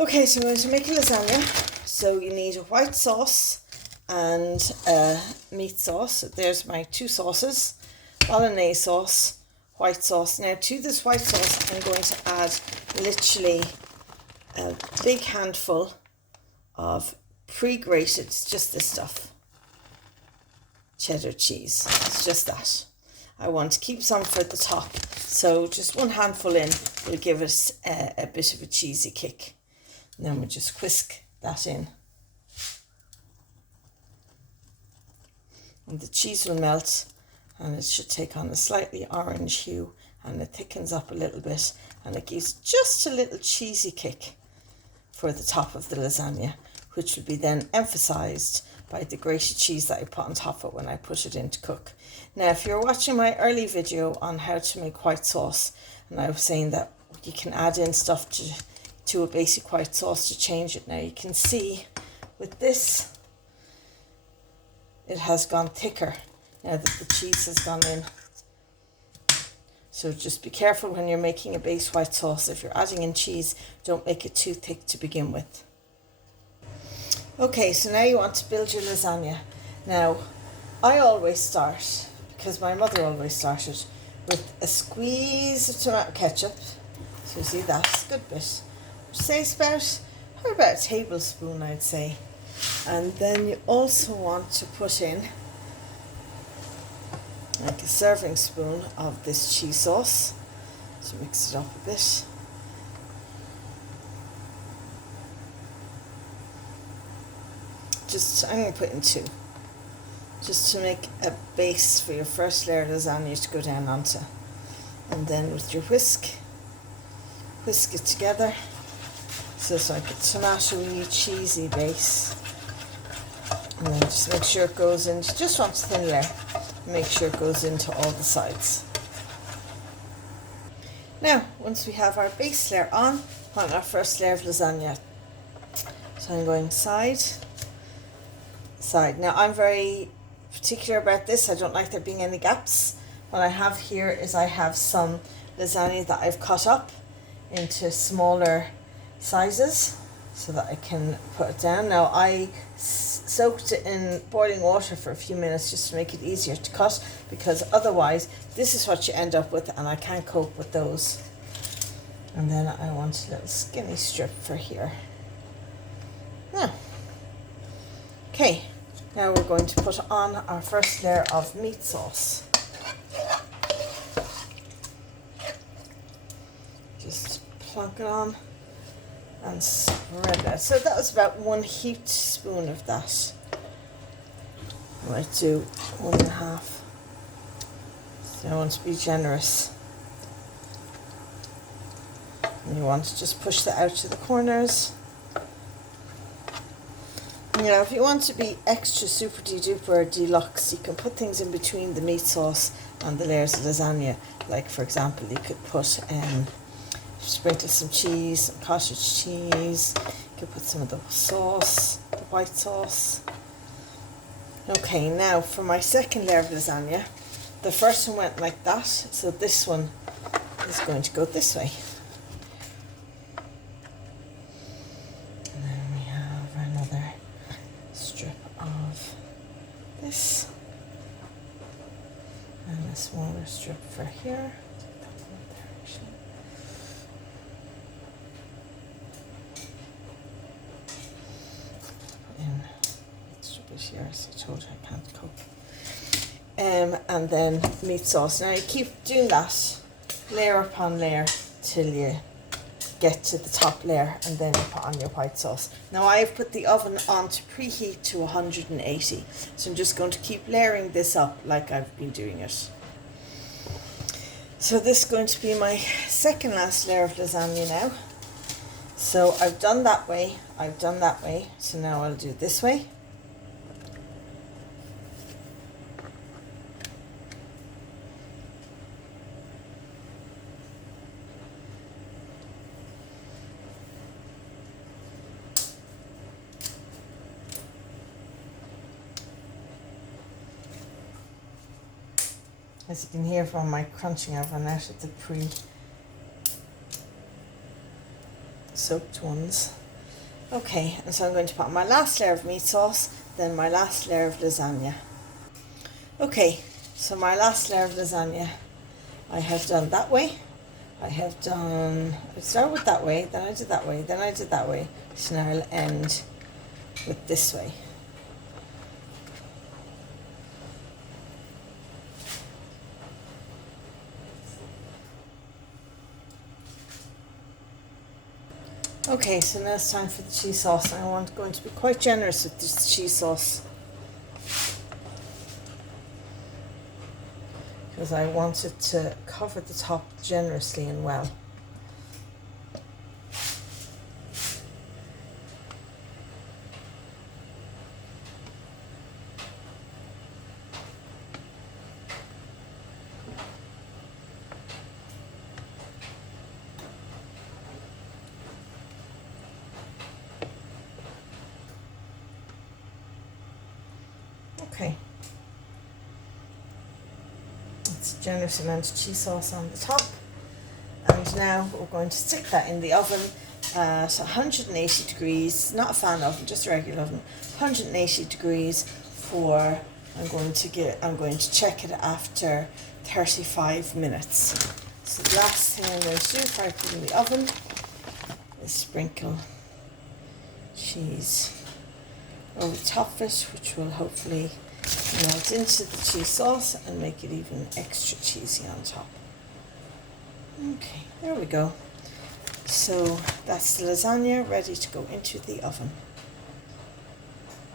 Okay, so I'm going to make a lasagna. So you need a white sauce and a meat sauce. There's my two sauces, bolognese sauce, white sauce. Now to this white sauce, I'm going to add literally a big handful of pre-grated, just this stuff, cheddar cheese. It's just that. I want to keep some for the top. So just one handful in will give us a bit of a cheesy kick. And then we just whisk that in. And the cheese will melt and it should take on a slightly orange hue and it thickens up a little bit and it gives just a little cheesy kick for the top of the lasagna, which will be then emphasised by the grated cheese that I put on top of it when I put it in to cook. Now, if you're watching my early video on how to make white sauce, and I was saying that you can add in stuff to a basic white sauce to change it. Now you can see with this, it has gone thicker now that the cheese has gone in. So just be careful when you're making a base white sauce. If you're adding in cheese, don't make it too thick to begin with. Okay, so now you want to build your lasagna. Now, I always start, because my mother always started, with a squeeze of tomato ketchup. So you see that's a good bit. Say about a tablespoon, I'd say. And then you also want to put in like a serving spoon of this cheese sauce. So mix it up a bit. I'm going to put in 2. Just to make a base for your first layer of lasagna to go down onto. And then with your whisk it together. So it's like a tomatoey, cheesy base. And then just make sure it goes into, just want a thin layer. Make sure it goes into all the sides. Now, once we have our base layer on our first layer of lasagna. So I'm going side. Now I'm very particular about this. I don't like there being any gaps. What I have here is I have some lasagna that I've cut up into smaller sizes so that I can put it down. Now I soaked it in boiling water for a few minutes just to make it easier to cut, because otherwise this is what you end up with and I can't cope with those. And then I want a little skinny strip for here. Okay, now we're going to put on our first layer of meat sauce. Just plonk it on and spread that. So that was about 1 heaped spoon of that. I might do 1.5. So I want to be generous. And you want to just push that out to the corners. You know, if you want to be extra super duper deluxe, you can put things in between the meat sauce and the layers of lasagna. Like, for example, you could put sprinkle some cheese, some cottage cheese. You could put some of the sauce, the white sauce. Okay, now for my second layer of lasagna, the first one went like that, so this one is going to go this way. And then we have another strip of this, and a smaller strip for here. Here, so I told you I can't cope. And then meat sauce. Now you keep doing that layer upon layer till you get to the top layer, and then you put on your white sauce. Now I've put the oven on to preheat to 180, so I'm just going to keep layering this up like I've been doing it. So this is going to be my second last layer of lasagna now. So I've done that way, so now I'll do this way. As you can hear from my crunching, I've run out of the pre-soaked ones. Okay, and so I'm going to put on my last layer of meat sauce, then my last layer of lasagna. Okay, so my last layer of lasagna, I have done that way. I started with that way, then I did that way, then I did that way. So now I'll end with this way. Okay, so now it's time for the cheese sauce. I'm going to be quite generous with this cheese sauce because I want it to cover the top generously and well. Okay, it's a generous amount of cheese sauce on the top, and now we're going to stick that in the oven at 180 degrees, not a fan oven, just a regular oven, 180 degrees for, I'm going to check it after 35 minutes. So the last thing I'm going to do before I put it in the oven is sprinkle cheese over the top of it, which will hopefully melt into the cheese sauce and make it even extra cheesy on top. Okay, there we go. So that's the lasagna ready to go into the oven.